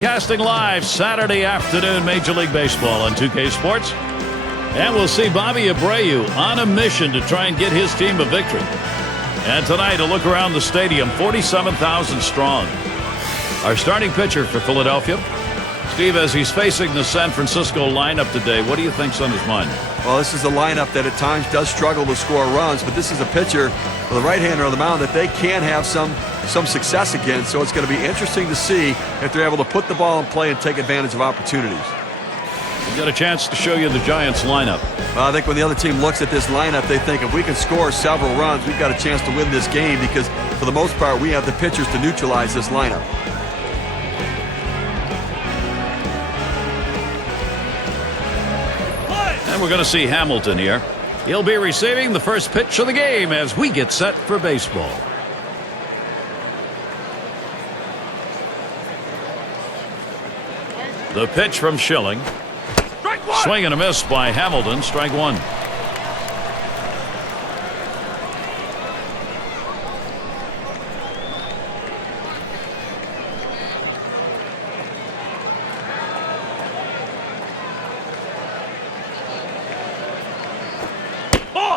Casting live Saturday afternoon Major League Baseball on 2K Sports. And we'll see Bobby Abreu on a mission to try and get his team a victory. And tonight, a look around the stadium, 47,000 strong. Our starting pitcher for Philadelphia, Steve, as he's facing the San Francisco lineup today, what do you think's on his mind? Well, this is a lineup that at times does struggle to score runs, but this is a pitcher with a right-hander on the mound that they can have some success against. So it's going to be interesting to see if they're able to put the ball in play and take advantage of opportunities. We've got a chance to show you the Giants lineup. Well, I think when the other team looks at this lineup, they think if we can score several runs, we've got a chance to win this game because for the most part, we have the pitchers to neutralize this lineup. And we're going to see Hamilton here. He'll be receiving the first pitch of the game as we get set for baseball. The pitch from Schilling. Swing and a miss by Hamilton. Strike one.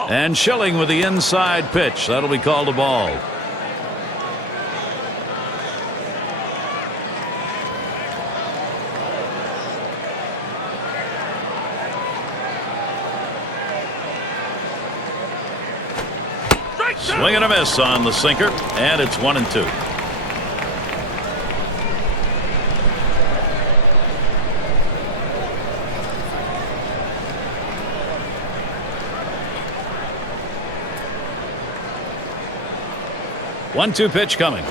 And Schilling with the inside pitch. That'll be called a ball. Swing and a miss on the sinker, and it's 1-2. One-two pitch coming.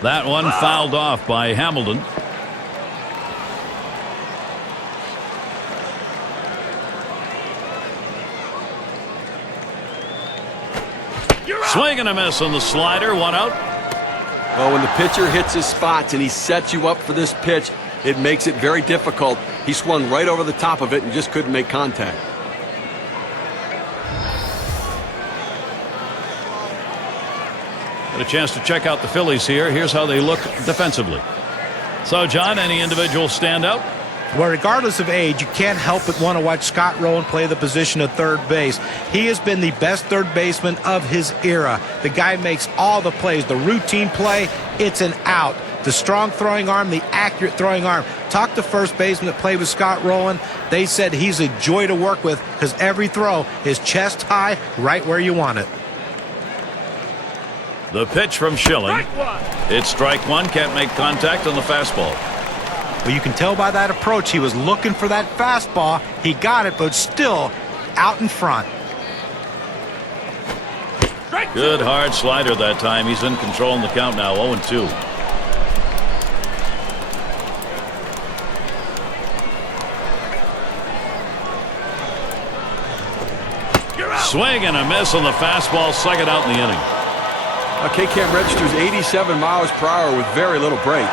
That one fouled off by Hamilton. Swing and a miss on the slider. One out. Well, when the pitcher hits his spots and he sets you up for this pitch, it makes it very difficult. He swung right over the top of it and just couldn't make contact. Got a chance to check out the Phillies here. Here's how they look defensively. So, John, any individual stand out? Well, regardless of age, you can't help but want to watch Scott Rolen play the position of third base. He has been the best third baseman of his era. The guy makes all the plays. The routine play, it's an out. The strong throwing arm, the accurate throwing arm. Talk to first baseman that played with Scott Rolen. They said he's a joy to work with because every throw is chest high, right where you want it. The pitch from Schilling. It's strike one. Can't make contact on the fastball. Well, you can tell by that approach he was looking for that fastball. He got it, but still out in front. Good hard slider that time. He's in control in the count now. 0-2. Swing and a miss on the fastball. Second out in the inning. K-Cam registers 87 miles per hour with very little break.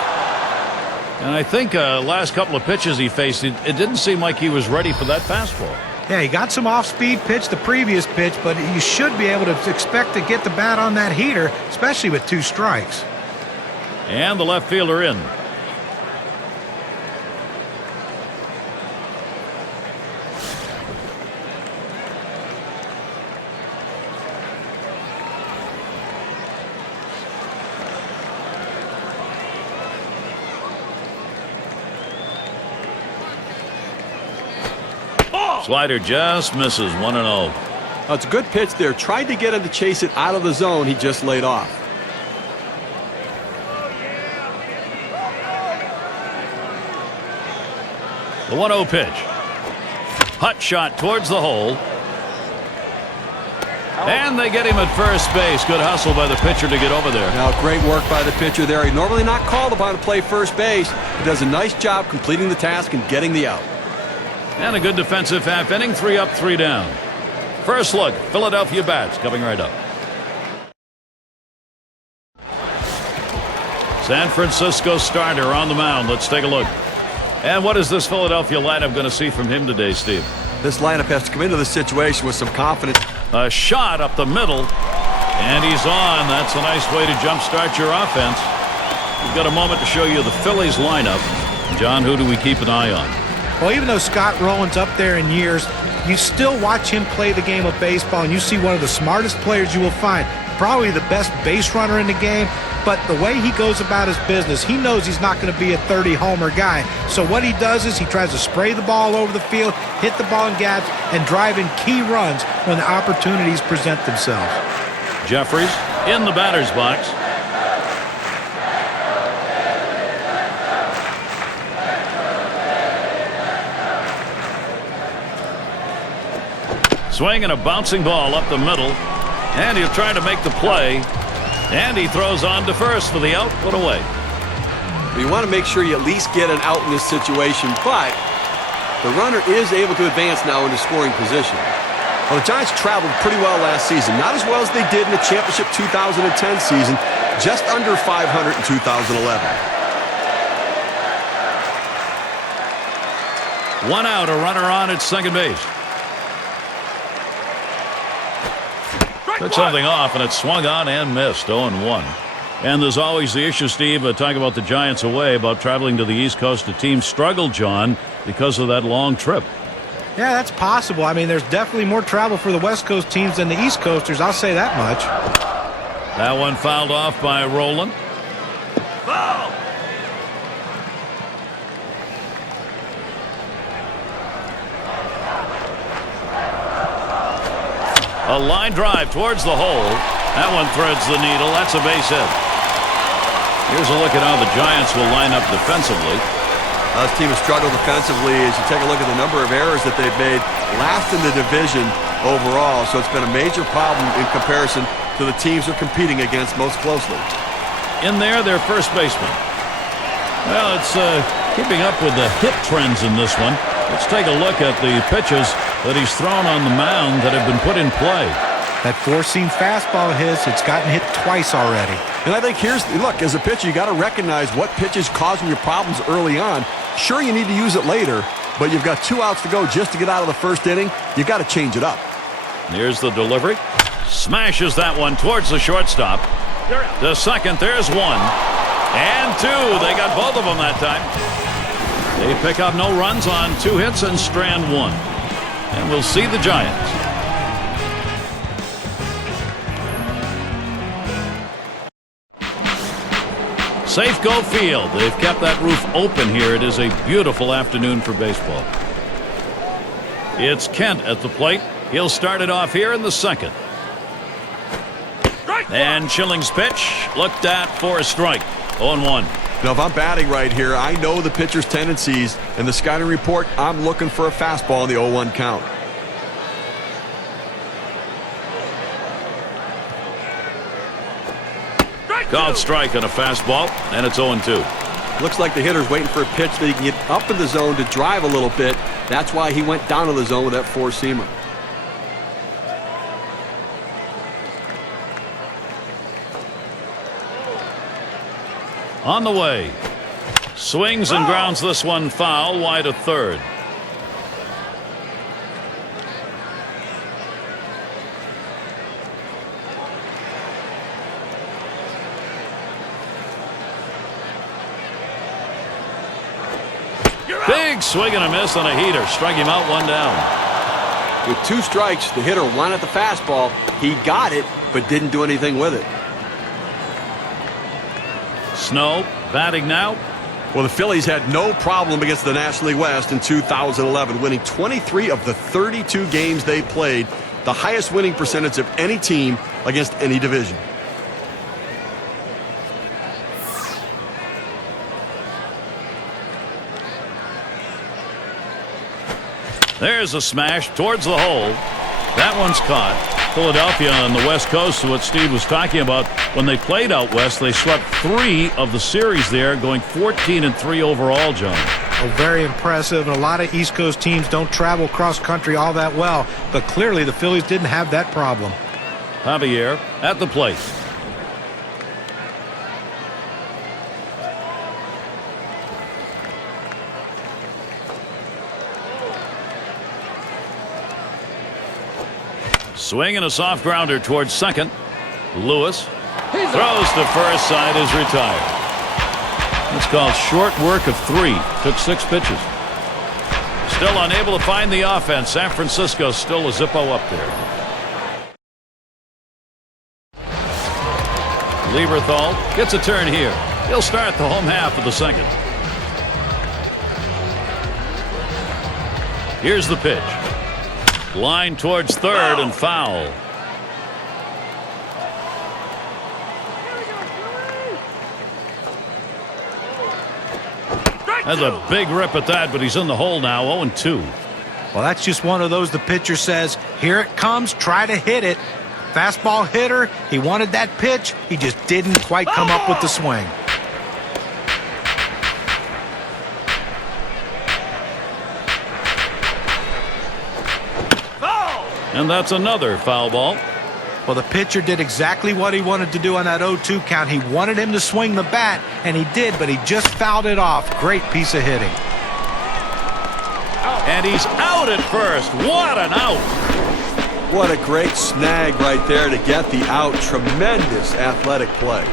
And I think last couple of pitches he faced, it didn't seem like he was ready for that fastball. Yeah, he got some off-speed pitch the previous pitch, but you should be able to expect to get the bat on that heater, especially with two strikes. And the left fielder in. Slider just misses. 1-0. It's a good pitch there. Tried to get him to chase it out of the zone. He just laid off. The 1-0 pitch. Hot shot towards the hole. And they get him at first base. Good hustle by the pitcher to get over there. Now, great work by the pitcher there. He's normally not called upon to play first base. He does a nice job completing the task and getting the out. And a good defensive half inning. 3 up, 3 down. First look, Philadelphia bats coming right up. San Francisco starter on the mound. Let's take a look. And what is this Philadelphia lineup going to see from him today, Steve? This lineup has to come into the situation with some confidence. A shot up the middle. And he's on. That's a nice way to jumpstart your offense. We've got a moment to show you the Phillies lineup. John, who do we keep an eye on? Well, even though Scott Rolen's up there in years, you still watch him play the game of baseball, and you see one of the smartest players you will find. Probably the best base runner in the game, but the way he goes about his business, he knows he's not going to be a 30-homer guy. So what he does is he tries to spray the ball over the field, hit the ball in gaps, and drive in key runs when the opportunities present themselves. Jeffries in the batter's box. Swinging a bouncing ball up the middle, and he'll try to make the play, and he throws on to first for the out. Put away. You want to make sure you at least get an out in this situation, but the runner is able to advance now into scoring position. Well, the Giants traveled pretty well last season, not as well as they did in the championship 2010 season, just under 500 in 2011. One out, a runner on at second base. Took something off, and it swung on and missed. 0-1. And there's always the issue, Steve, talking about the Giants away, about traveling to the East Coast. The team struggled, John, because of that long trip. Yeah, that's possible. I mean, there's definitely more travel for the West Coast teams than the East Coasters. I'll say that much. That one fouled off by Rolen. Foul! A line drive towards the hole. That one threads the needle. That's a base hit. Here's a look at how the Giants will line up defensively. This team has struggled defensively as you take a look at the number of errors that they've made. Last in the division overall, so it's been a major problem in comparison to the teams they're competing against most closely. In there, their first baseman. Well, it's keeping up with the hit trends in this one. Let's take a look at the pitches that he's thrown on the mound that have been put in play. That four-seam fastball of his, it's gotten hit twice already. And I think look, as a pitcher, you got to recognize what pitch is causing your problems early on. Sure, you need to use it later, but you've got 2 outs to go just to get out of the first inning. You got to change it up. Here's the delivery. Smashes that one towards the shortstop. To second, there's one. And two. They got both of them that time. They pick up no runs on 2 hits and strand 1. And we'll see the Giants. Safeco Field. They've kept that roof open here. It is a beautiful afternoon for baseball. It's Kent at the plate. He'll start it off here in the second. And Schilling's pitch looked at for a strike. 0-1. Now, if I'm batting right here, I know the pitcher's tendencies. In the scouting report, I'm looking for a fastball in the 0-1 count. Called strike on a fastball, and it's 0-2. Looks like the hitter's waiting for a pitch that he can get up in the zone to drive a little bit. That's why he went down to the zone with that four-seamer. On the way. Swings and grounds this one foul wide of third. Big swing and a miss on a heater. Struck him out, 1 down. With 2 strikes, the hitter wanted the fastball. He got it, but didn't do anything with it. Snow batting now. Well, the Phillies had no problem against the National League West in 2011, winning 23 of the 32 games they played, the highest winning percentage of any team against any division. There's a smash towards the hole. That one's caught. Philadelphia on the West Coast, what Steve was talking about, when they played out west, they swept 3 of the series there, going 14-3 overall, John. Oh, very impressive. And a lot of East Coast teams don't travel cross country all that well, but clearly the Phillies didn't have that problem. Javier at the plate. Swing and a soft grounder towards second. Lewis throws to first. Side is retired. It's called short work of 3. Took 6 pitches. Still unable to find the offense. San Francisco still a Zippo up there. Lieberthal gets a turn here. He'll start the home half of the second. Here's the pitch. Line towards third and foul. Has a big rip at that, but he's in the hole now, 0-2. Well, that's just one of those the pitcher says, here it comes, try to hit it. Fastball hitter, he wanted that pitch, he just didn't quite come up with the swing. And that's another foul ball. Well, the pitcher did exactly what he wanted to do on that 0-2 count. He wanted him to swing the bat, and he did, but he just fouled it off. Great piece of hitting. And he's out at first. What an out. What a great snag right there to get the out. Tremendous athletic play.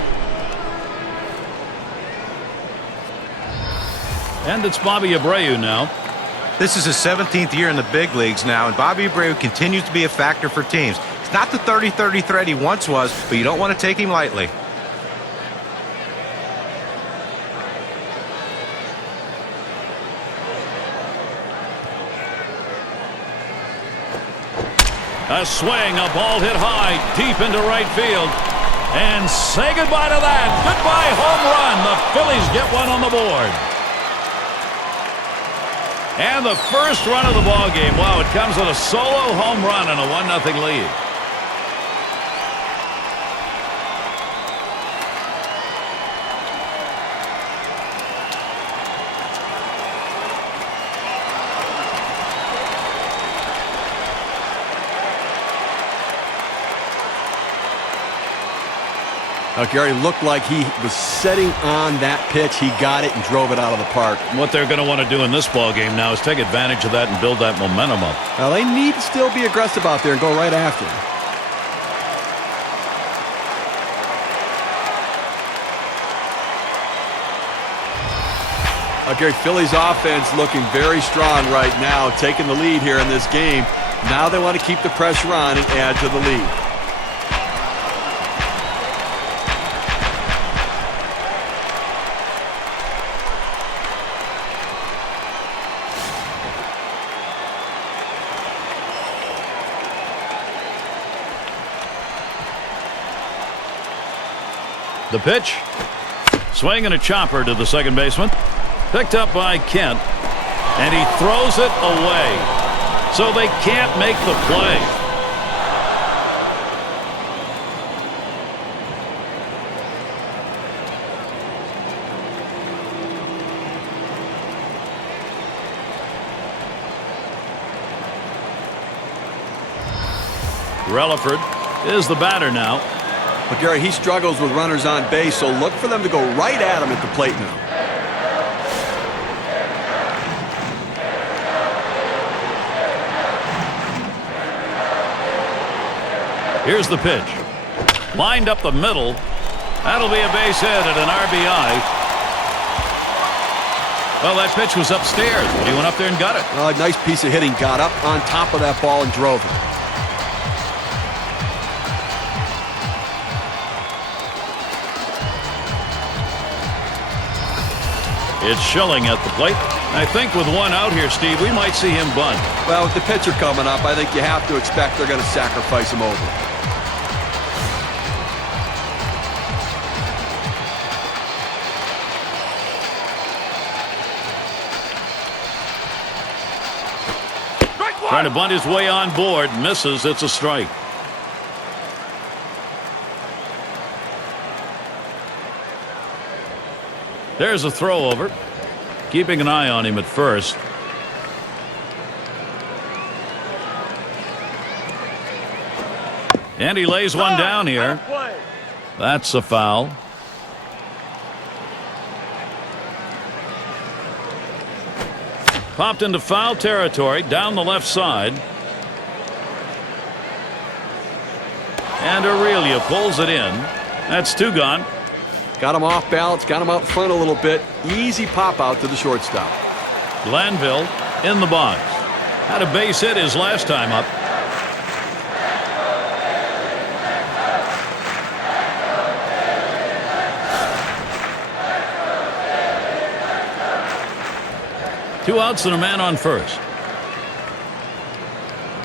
And it's Bobby Abreu now. This is his 17th year in the big leagues now, and Bobby Abreu continues to be a factor for teams. It's not the 30-30 threat he once was, but you don't want to take him lightly. A swing, a ball hit high, deep into right field. And say goodbye to that. Goodbye home run. The Phillies get one on the board. And the first run of the ball game. Wow, it comes with a solo home run and a 1-0 lead. Gary looked like he was setting on that pitch. He got it and drove it out of the park. What they're going to want to do in this ball game now is take advantage of that and build that momentum up. Well, they need to still be aggressive out there and go right after him. Gary, Phillies offense looking very strong right now, taking the lead here in this game. Now they want to keep the pressure on and add to the lead. The pitch. Swing and a chopper to the second baseman. Picked up by Kent. And he throws it away. So they can't make the play. Relaford is the batter now. But Gary, he struggles with runners on base, so look for them to go right at him at the plate now. Here's the pitch. Lined up the middle. That'll be a base hit and an RBI. Well, that pitch was upstairs, but he went up there and got it. A nice piece of hitting. Got up on top of that ball and drove it. It's Schilling at the plate. I think with one out here, Steve, we might see him bunt. Well, with the pitcher coming up, I think you have to expect they're going to sacrifice him over. Trying to bunt his way on board. Misses. It's a strike. There's a throw over. Keeping an eye on him at first. And he lays one down here. That's a foul. Popped into foul territory down the left side. And Aurelia pulls it in. That's 2 gone. Got him off balance, got him out front a little bit. Easy pop out to the shortstop. Glanville in the box. Had a base hit his last time up. Two outs and a man on first.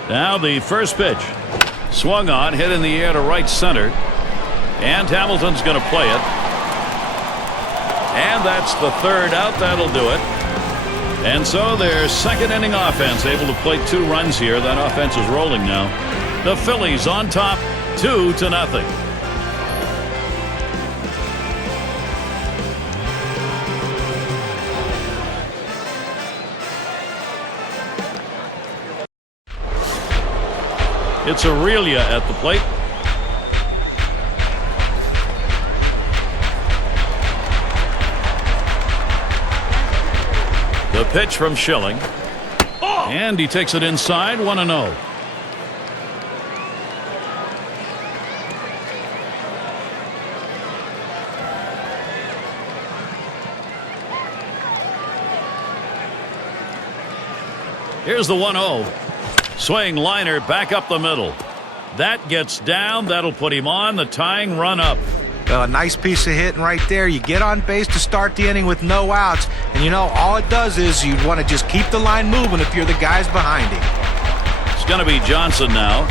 Now the first pitch. Swung on, hit in the air to right center. And Hamilton's going to play it. And that's the third out. That'll do it. And so their second inning offense able to play 2 runs here. That offense is rolling now. The Phillies on top 2-0. It's Aurelia at the plate. The pitch from Schilling. And he takes it inside, 1-0. Here's the 1-0. Swing liner back up the middle. That gets down. That'll put him on the tying run up. A nice piece of hitting right there. You get on base to start the inning with no outs. And, you know, all it does is you want to just keep the line moving if you're the guys behind him. It's going to be Johnson now.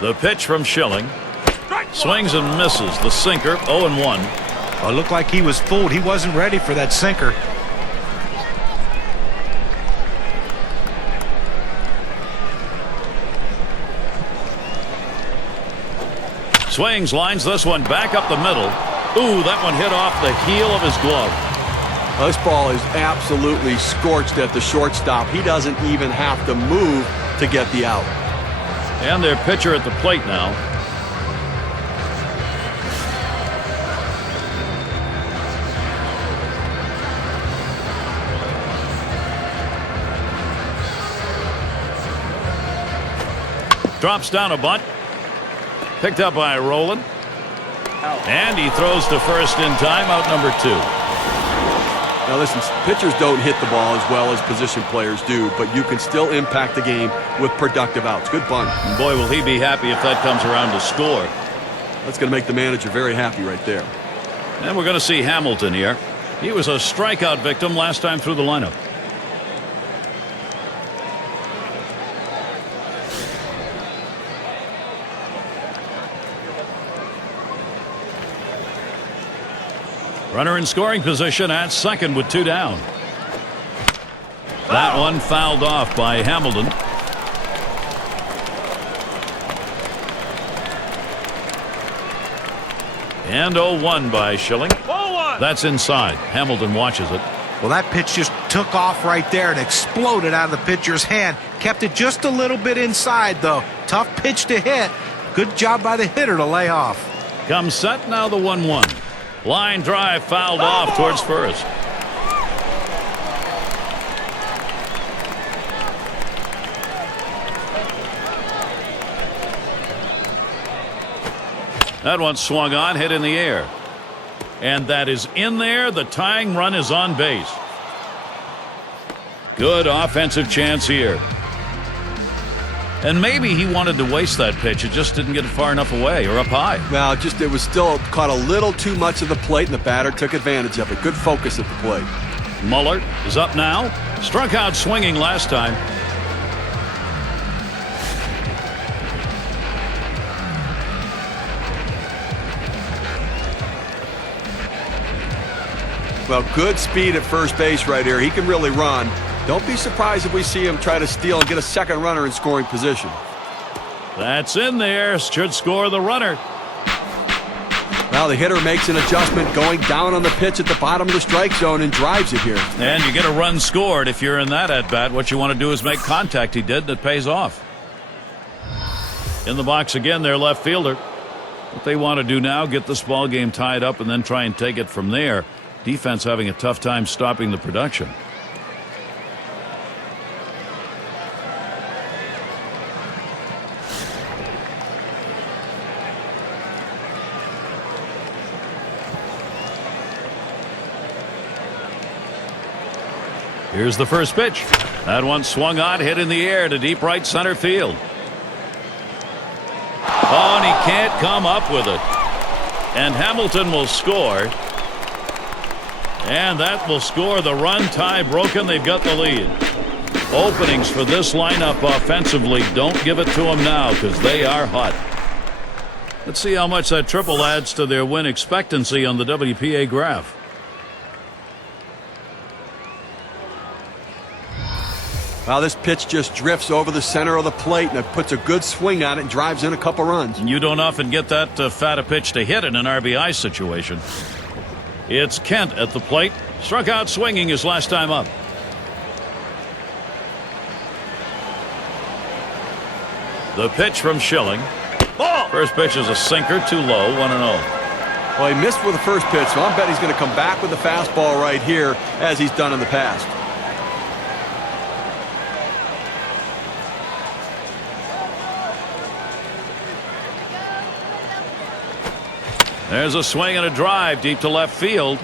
The pitch from Schilling. Swings and misses. The sinker, 0-1. Well, it looked like he was fooled. He wasn't ready for that sinker. Swings, lines this one back up the middle. Ooh, that one hit off the heel of his glove. This ball is absolutely scorched at the shortstop. He doesn't even have to move to get the out. And their pitcher at the plate now. Drops down a bunt. Picked up by Rowland. And he throws to first in time, out number 2. Now listen, pitchers don't hit the ball as well as position players do, but you can still impact the game with productive outs. Good bunt. And boy, will he be happy if that comes around to score. That's going to make the manager very happy right there. And we're going to see Hamilton here. He was a strikeout victim last time through the lineup. Runner in scoring position at second with 2 down. That one fouled off by Hamilton. And 0-1 by Schilling. That's inside. Hamilton watches it. Well, that pitch just took off right there and exploded out of the pitcher's hand. Kept it just a little bit inside, though. Tough pitch to hit. Good job by the hitter to lay off. Comes set, now the 1-1. Line drive fouled off towards first. That one swung on, hit in the air. And that is in there. The tying run is on base. Good offensive chance here. And maybe he wanted to waste that pitch. It just didn't get far enough away or up high. Well, it was still caught a little too much of the plate, and the batter took advantage of it. Good focus at the plate. Muller is up now. Struck out swinging last time. Well, good speed at first base right here. He can really run. Don't be surprised if we see him try to steal and get a second runner in scoring position. That's in there. Should score the runner. Well, the hitter makes an adjustment going down on the pitch at the bottom of the strike zone and drives it here. And you get a run scored if you're in that at-bat. What you want to do is make contact. He did, and it pays off. In the box again, their left fielder. What they want to do now, get this ball game tied up and then try and take it from there. Defense having a tough time stopping the production. Here's the first pitch. That one swung on, hit in the air to deep right center field. Oh, and he can't come up with it. And Hamilton will score. And that will score the run. Tie broken. They've got the lead. Openings for this lineup offensively. Don't give it to them now because they are hot. Let's see how much that triple adds to their win expectancy on the WPA graph. Well, this pitch just drifts over the center of the plate and it puts a good swing on it and drives in a couple runs. You don't often get that fat a pitch to hit in an RBI situation. It's Kent at the plate. Struck out swinging his last time up. The pitch from Schilling. First pitch is a sinker, too low, 1-0. Well, he missed with the first pitch, so I bet he's going to come back with the fastball right here as he's done in the past. There's a swing and a drive deep to left field.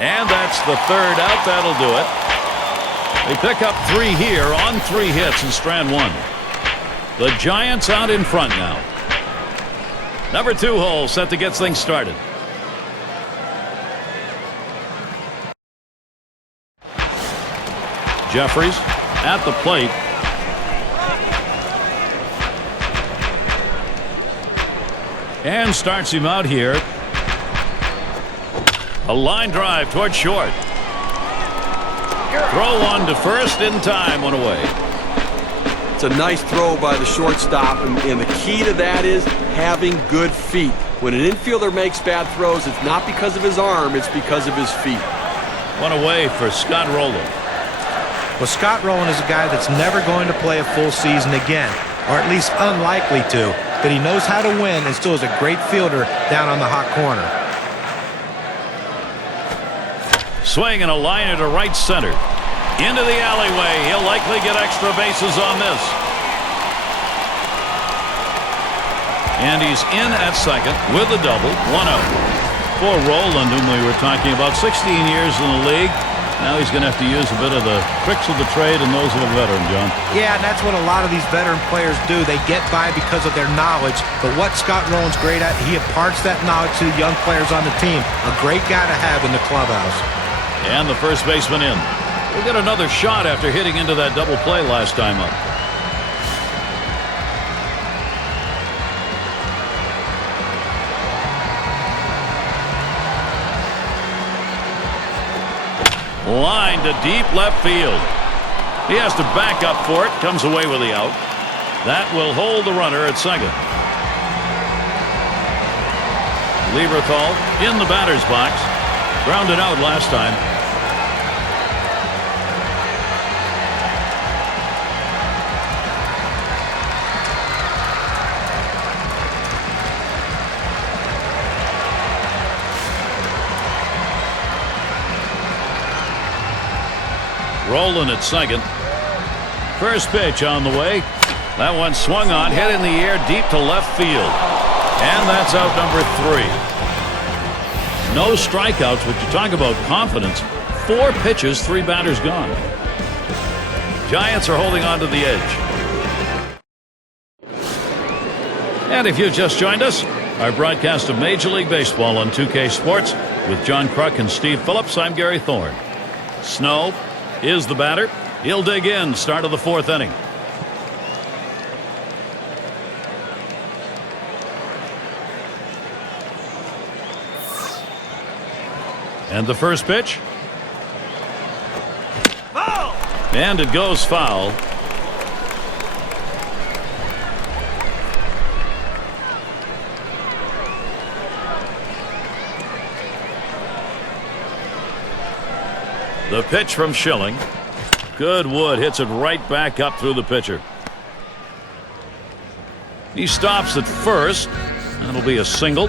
And that's the third out. That'll do it. They pick up 3 here on 3 hits in strand 1. The Giants out in front now. Number 2 hole set to get things started. Jeffries at the plate. And starts him out here. A line drive toward short. Throw one to first in time, one away. It's a nice throw by the shortstop, and the key to that is having good feet. When an infielder makes bad throws, it's not because of his arm, it's because of his feet. One away for Scott Rowland. Well, Scott Rowland is a guy that's never going to play a full season again, or at least unlikely to. But he knows how to win and still is a great fielder down on the hot corner. Swing and a liner to right center. Into the alleyway. He'll likely get extra bases on this. And he's in at second with a double. 1 out. For Rowland, whom we were talking about, 16 years in the league. Now he's going to have to use a bit of the tricks of the trade and those of a veteran, John. Yeah, and that's what a lot of these veteran players do. They get by because of their knowledge. But what Scott Rowland's great at, he imparts that knowledge to the young players on the team. A great guy to have in the clubhouse. And the first baseman in. We'll get another shot after hitting into that double play last time up. Line to deep left field. He has to back up for it. Comes away with the out. That will hold the runner at second. Lieberthal in the batter's box. Grounded out last time. Rowland at second. First pitch on the way. That one swung on, hit in the air deep to left field. And that's out number 3. No strikeouts, but you talk about confidence. 4 pitches, 3 batters gone. Giants are holding on to the edge. And if you've just joined us, our broadcast of Major League Baseball on 2K Sports with John Kruk and Steve Phillips, I'm Gary Thorne. Snow is the batter. He'll dig in, start of the 4th inning. And the first pitch. Foul! And it goes foul. The pitch from Schilling. Good wood, hits it right back up through the pitcher. He stops at first. That'll be a single.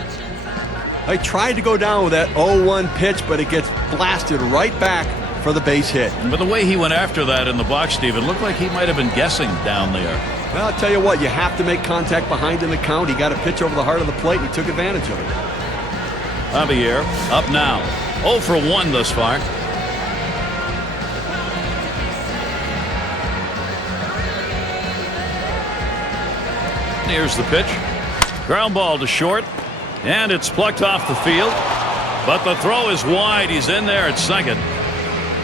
They tried to go down with that 0-1 pitch, but it gets blasted right back for the base hit. But the way he went after that in the box, Steve, it looked like he might have been guessing down there. Well, I'll tell you what, you have to make contact behind in the count. He got a pitch over the heart of the plate, and he took advantage of it. Javier up now. 0 for 1 thus far. Here's the pitch. Ground ball to short. And it's plucked off the field. But the throw is wide. He's in there at second.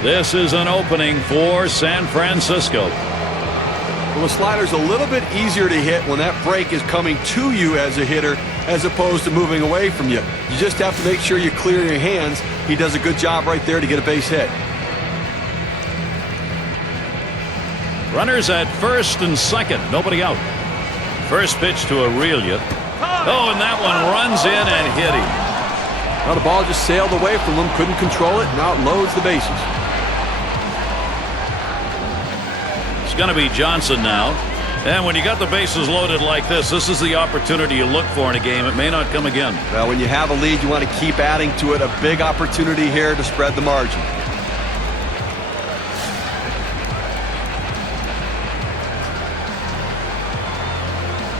This is an opening for San Francisco. Well, the slider's a little bit easier to hit when that break is coming to you as a hitter as opposed to moving away from you. You just have to make sure you clear your hands. He does a good job right there to get a base hit. Runners at first and second. Nobody out. First pitch to Aurelia. Oh, and that one runs in and hit him. Well, the ball just sailed away from him. Couldn't control it. Now it loads the bases. It's going to be Johnson now. And when you got the bases loaded like this is the opportunity you look for in a game. It may not come again. Well, when you have a lead, you want to keep adding to it. A big opportunity here to spread the margin.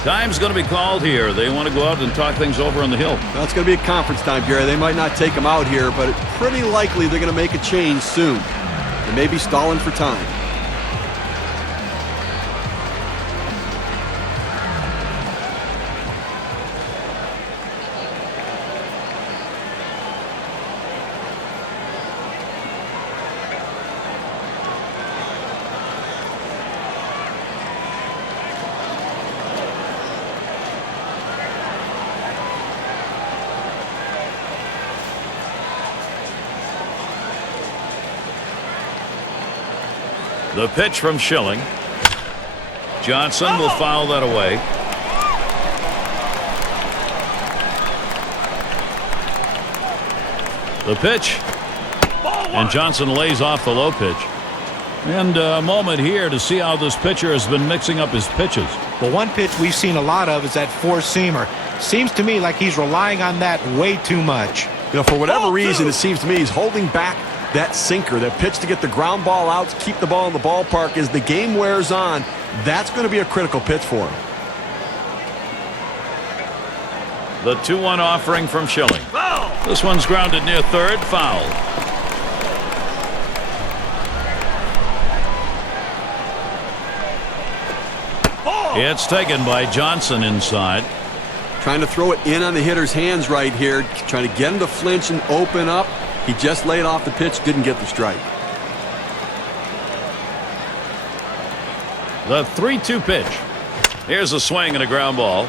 Time's going to be called here. They want to go out and talk things over on the hill. Well, it's going to be a conference time, Gary. They might not take him out here, but it's pretty likely they're going to make a change soon. They may be stalling for time. The pitch from Schilling. Johnson will foul that away. The pitch. And Johnson lays off the low pitch. And a moment here to see how this pitcher has been mixing up his pitches. Well, one pitch we've seen a lot of is that four-seamer. Seems to me like he's relying on that way too much. You know, for whatever reason, it seems to me he's holding back that sinker, that pitch to get the ground ball out, to keep the ball in the ballpark. As the game wears on, that's going to be a critical pitch for him. The 2-1 offering from Schilling. This one's grounded near third. Foul. It's taken by Johnson inside. Trying to throw it in on the hitter's hands right here, trying to get him to flinch and open up. He just laid off the pitch, didn't get the strike. The 3-2 pitch. Here's a swing and a ground ball.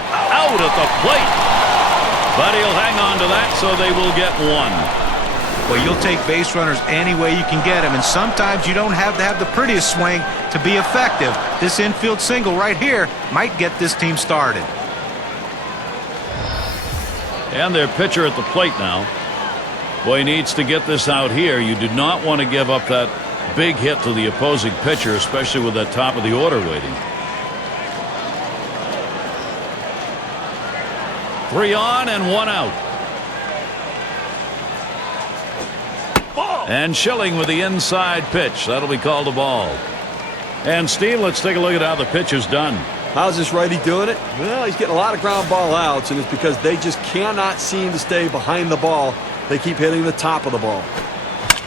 Out at the plate. But he'll hang on to that, so they will get one. Well, you'll take base runners any way you can get them, and sometimes you don't have to have the prettiest swing to be effective. This infield single right here might get this team started. And their pitcher at the plate now. Boy, he needs to get this out here. You do not want to give up that big hit to the opposing pitcher, especially with that top of the order waiting. 3 on and 1 out. And Schilling with the inside pitch. That'll be called a ball. And Steve, let's take a look at how the pitch is done. How's this righty doing it? Well, he's getting a lot of ground ball outs, and it's because they just cannot seem to stay behind the ball. They keep hitting the top of the ball.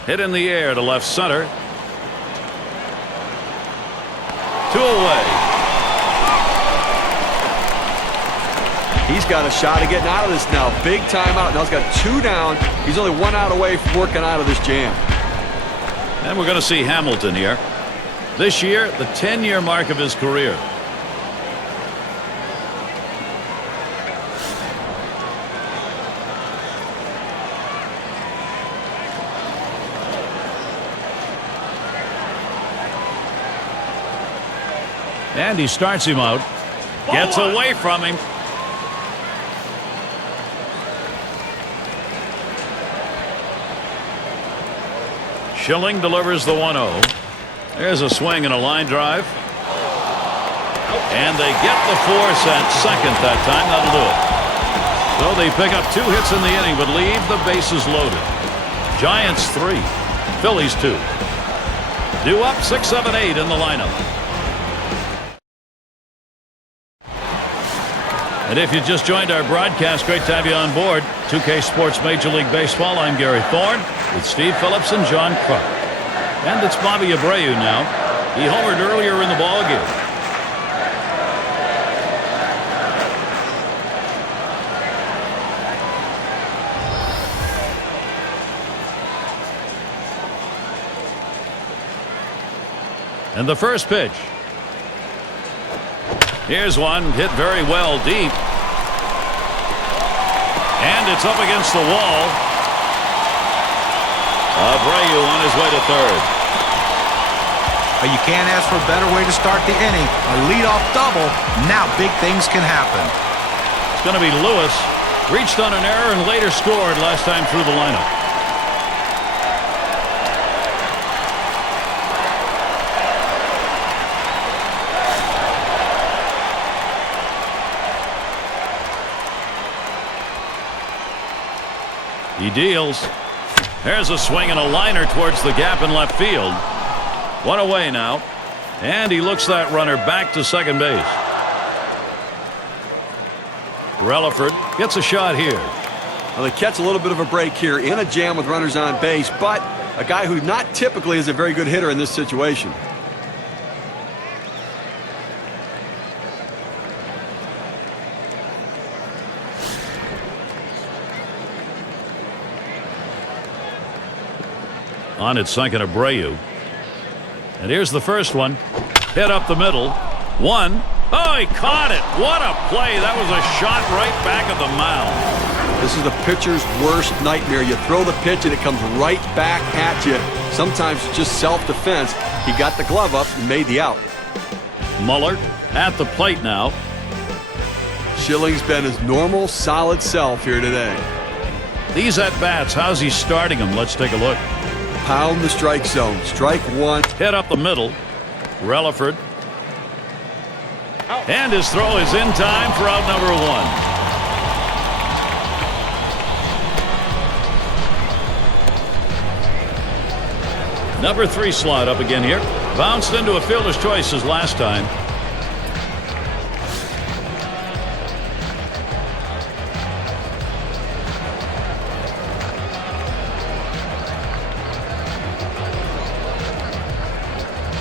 Hit in the air to left center. 2 away. He's got a shot at getting out of this now. Big time out. Now he's got 2 down. He's only 1 out away from working out of this jam. And we're going to see Hamilton here. This year, the 10-year mark of his career. And he starts him out. Gets away from him. Schilling delivers the 1-0. There's a swing and a line drive. And they get the force at second that time. That'll do it. So they pick up 2 hits in the inning, but leave the bases loaded. Giants 3, Phillies 2. Due up 6, 7, 8 in the lineup. And if you just joined our broadcast, great to have you on board. 2K Sports Major League Baseball. I'm Gary Thorne with Steve Phillips and John Kruk. And it's Bobby Abreu now. He homered earlier in the ballgame. And the first pitch. Here's one hit very well deep. And it's up against the wall. Abreu on his way to third. You can't ask for a better way to start the inning. A leadoff double. Now big things can happen. It's going to be Lewis. Reached on an error and later scored last time through the lineup. He deals. There's a swing and a liner towards the gap in left field. One away now. And he looks that runner back to second base. Relaford gets a shot here. Well, they catch a little bit of a break here in a jam with runners on base, but a guy who not typically is a very good hitter in this situation. On at second, Abreu. And here's the first one. Hit up the middle. One. Oh, he caught it. What a play. That was a shot right back at the mound. This is the pitcher's worst nightmare. You throw the pitch and it comes right back at you. Sometimes it's just self-defense. He got the glove up and made the out. Muller at the plate now. Schilling's been his normal, solid self here today. These at-bats, how's he starting them? Let's take a look. Pound the strike zone. Strike one. Hit up the middle. Relaford. And his throw is in time for out number 1. Number 3 slot up again here. Bounced into a fielder's choice as last time.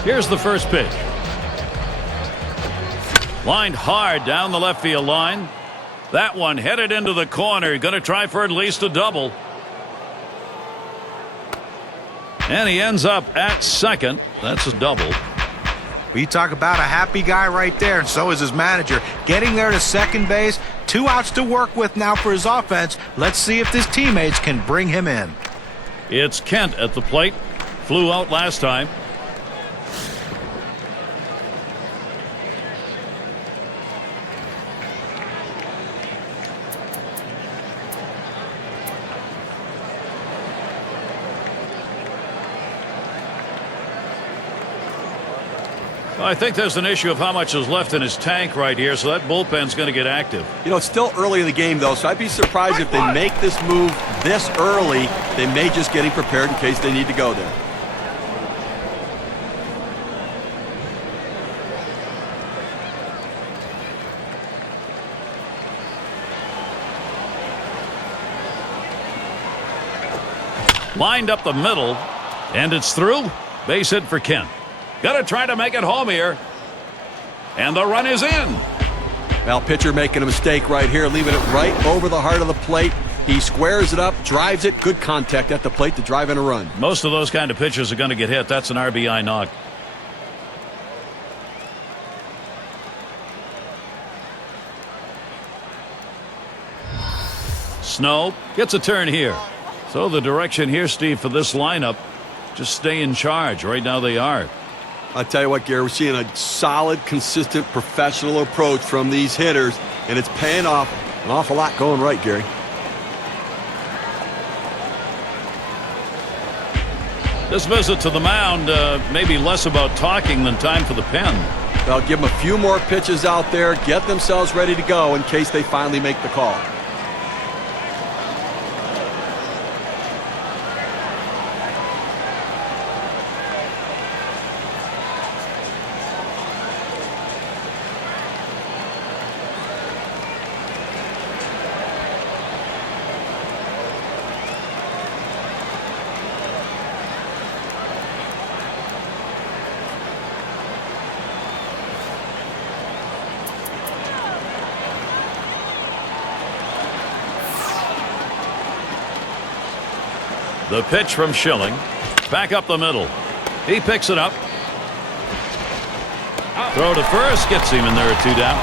Here's the first pitch. Lined hard down the left field line. That one headed into the corner. Going to try for at least a double. And he ends up at second. That's a double. We talk about a happy guy right there, and so is his manager. Getting there to second base. 2 outs to work with now for his offense. Let's see if his teammates can bring him in. It's Kent at the plate. Flew out last time. I think there's an issue of how much is left in his tank right here, so that bullpen's going to get active. You know, it's still early in the game, though, so I'd be surprised if they make this move this early. They may just get him prepared in case they need to go there. Lined up the middle, and it's through. Base hit for Kent. Got to try to make it home here. And the run is in. Well, pitcher making a mistake right here, leaving it right over the heart of the plate. He squares it up, drives it. Good contact at the plate to drive in a run. Most of those kind of pitchers are going to get hit. That's an RBI knock. Snow gets a turn here. So the direction here, Steve, for this lineup, just stay in charge. Right now they are. I'll tell you what, Gary, we're seeing a solid, consistent, professional approach from these hitters, and it's paying off. An awful lot going right, Gary. This visit to the mound maybe less about talking than time for the pen. They'll give them a few more pitches out there, get themselves ready to go in case they finally make the call. The pitch from Schilling. Back up the middle. He picks it up. Throw to first. Gets him in there at 2 down.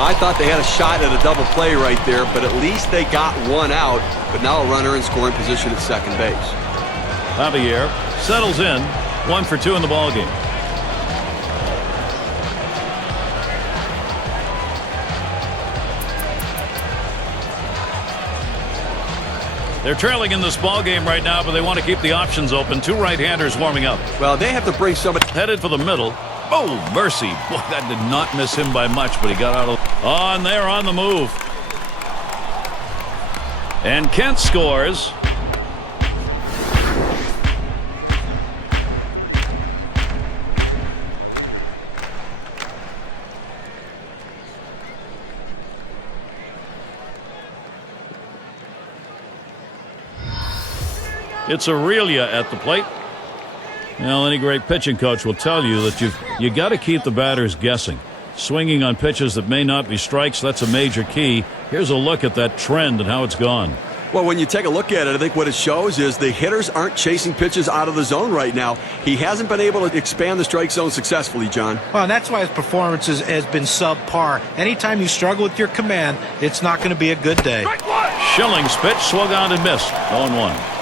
I thought they had a shot at a double play right there, but at least they got one out. But now a runner in scoring position at second base. Javier settles in. 1 for 2 in the ballgame. They're trailing in this ball game right now, but they want to keep the options open. 2 right-handers warming up. Well, they have to bring somebody. Headed for the middle. Oh, mercy. Boy, that did not miss him by much, but he got out of. On there on the move. And Kent scores. It's Aurelia at the plate. Well, any great pitching coach will tell you that you got to keep the batters guessing. Swinging on pitches that may not be strikes, that's a major key. Here's a look at that trend and how it's gone. Well, when you take a look at it, I think what it shows is the hitters aren't chasing pitches out of the zone right now. He hasn't been able to expand the strike zone successfully, John. Well, and that's why his performance has been subpar. Anytime you struggle with your command, it's not going to be a good day. Schilling's pitch swung on and missed. 0-1.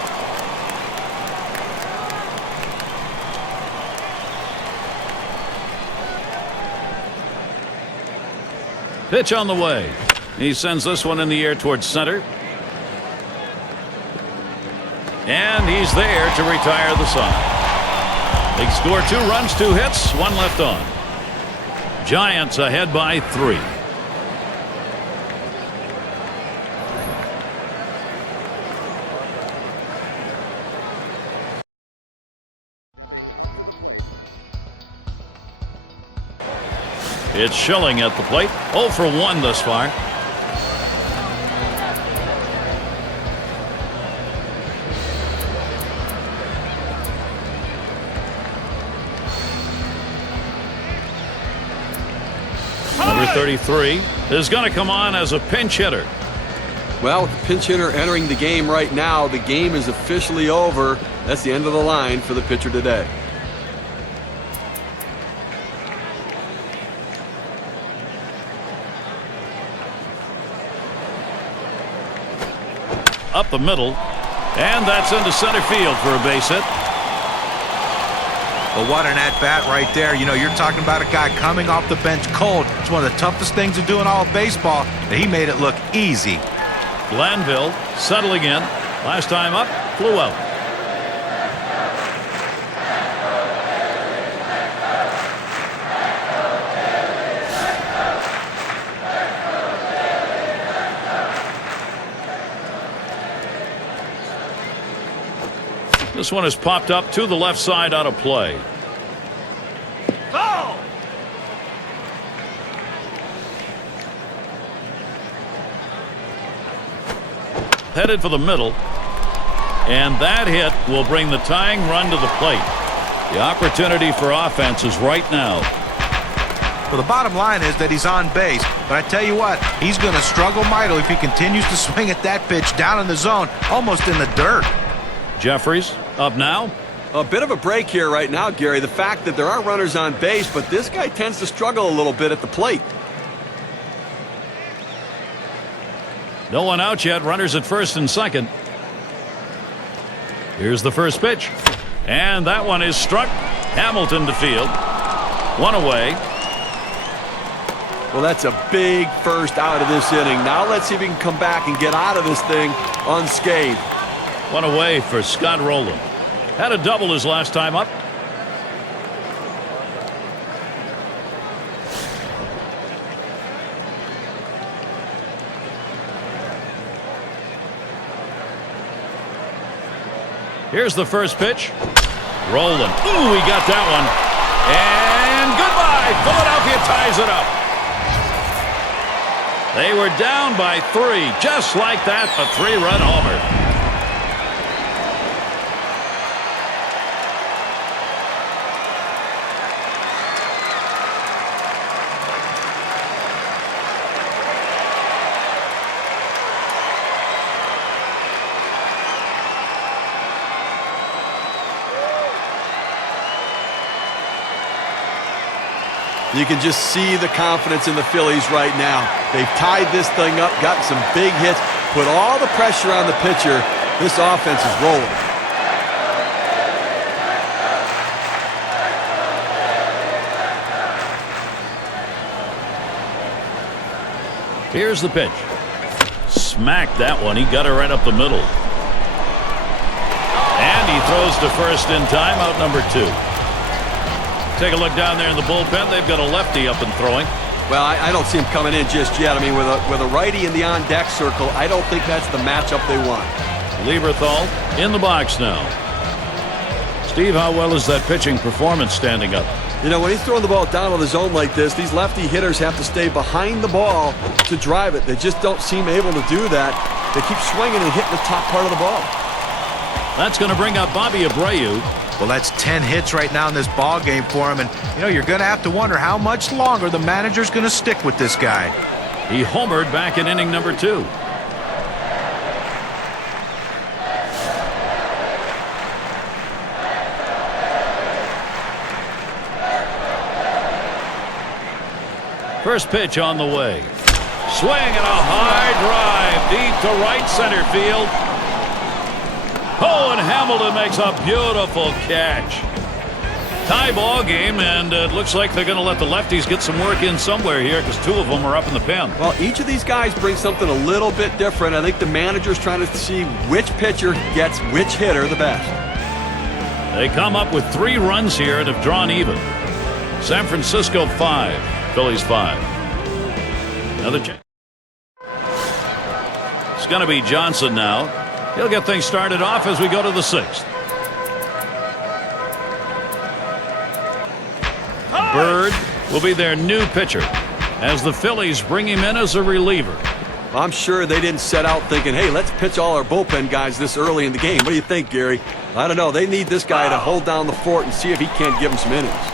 Pitch on the way. He sends this one in the air towards center. And he's there to retire the side. They score 2 runs, 2 hits, 1 left on. Giants ahead by 3. It's Schilling at the plate. 0 for 1 thus far. Number 33 is going to come on as a pinch hitter. Well, with the pinch hitter entering the game right now, the game is officially over. That's the end of the line for the pitcher today. Up the middle, and that's into center field for a base hit. Well, what an at-bat right there. You know, you're talking about a guy coming off the bench cold. It's one of the toughest things to do in all of baseball, and he made it look easy. Glanville settling in. Last time up, flew out. This one has popped up to the left side out of play. Oh! Headed for the middle. And that hit will bring the tying run to the plate. The opportunity for offense is right now. Well, the bottom line is that he's on base. But I tell you what, he's going to struggle mightily if he continues to swing at that pitch down in the zone, almost in the dirt. Jeffries up now. A bit of a break here right now, Gary. The fact that there are runners on base, but this guy tends to struggle a little bit at the plate. No one out yet. Runners at first and second. Here's the first pitch. And that one is struck. Hamilton to field. 1 away. Well, that's a big first out of this inning. Now let's see if he can come back and get out of this thing unscathed. 1 away for Scott Rowland. Had a double his last time up. Here's the first pitch. Rowland. Ooh, he got that one. And goodbye. Philadelphia ties it up. They were down by 3. Just like that, a 3-run homer. You can just see the confidence in the Phillies right now. They've tied this thing up, gotten some big hits, put all the pressure on the pitcher. This offense is rolling. Here's the pitch. Smacked that one. He got it right up the middle. And he throws to first in time, out number 2. Take a look down there in the bullpen. They've got a lefty up and throwing. Well, I don't see him coming in just yet. I mean, with a righty in the on-deck circle, I don't think that's the matchup they want. Lieberthal in the box now. Steve, how well is that pitching performance standing up? You know, when he's throwing the ball down on the zone like this, these lefty hitters have to stay behind the ball to drive it. They just don't seem able to do that. They keep swinging and hitting the top part of the ball. That's going to bring up Bobby Abreu. Well, that's 10 hits right now in this ball game for him, and you know you're going to have to wonder how much longer the manager's going to stick with this guy. He homered back in inning number 2. First pitch on the way. Swing and a high drive deep to right center field. Oh, and Hamilton makes a beautiful catch. Tie ball game, and it looks like they're going to let the lefties get some work in somewhere here because 2 of them are up in the pen. Well, each of these guys brings something a little bit different. I think the manager's trying to see which pitcher gets which hitter the best. They come up with 3 runs here and have drawn even. San Francisco 5, Phillies 5. Another chance. It's going to be Johnson now. He'll get things started off as we go to the 6th. Bird will be their new pitcher as the Phillies bring him in as a reliever. I'm sure they didn't set out thinking, hey, let's pitch all our bullpen guys this early in the game. What do you think, Gary? I don't know. They need this guy to hold down the fort and see if he can't give them some innings.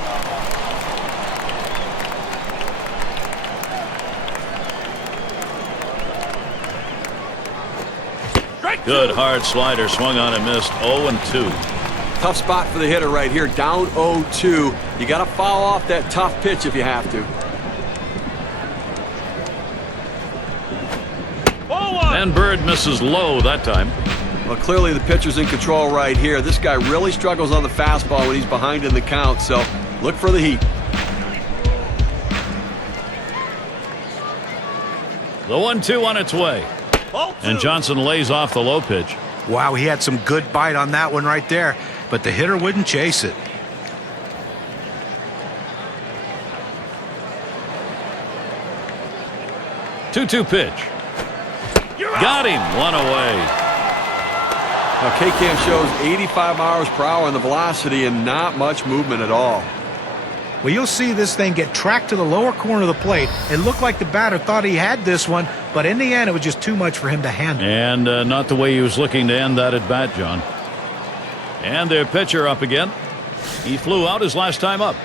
Good hard slider, swung on and missed. 0-2. Tough spot for the hitter right here, down 0-2. You got to foul off that tough pitch if you have to. And Bird misses low that time. Well, clearly the pitcher's in control right here. This guy really struggles on the fastball when he's behind in the count, so look for the heat. The 1-2 on its way. And Johnson lays off the low pitch. Wow, he had some good bite on that one right there, but the hitter wouldn't chase it. Two-two pitch. Got him. 1 away. Now, K-Cam shows 85 miles per hour on the velocity and not much movement at all. Well, you'll see this thing get tracked to the lower corner of the plate. It looked like the batter thought he had this one, but in the end, it was just too much for him to handle. And not the way he was looking to end that at bat, John. And their pitcher up again. He flew out his last time up.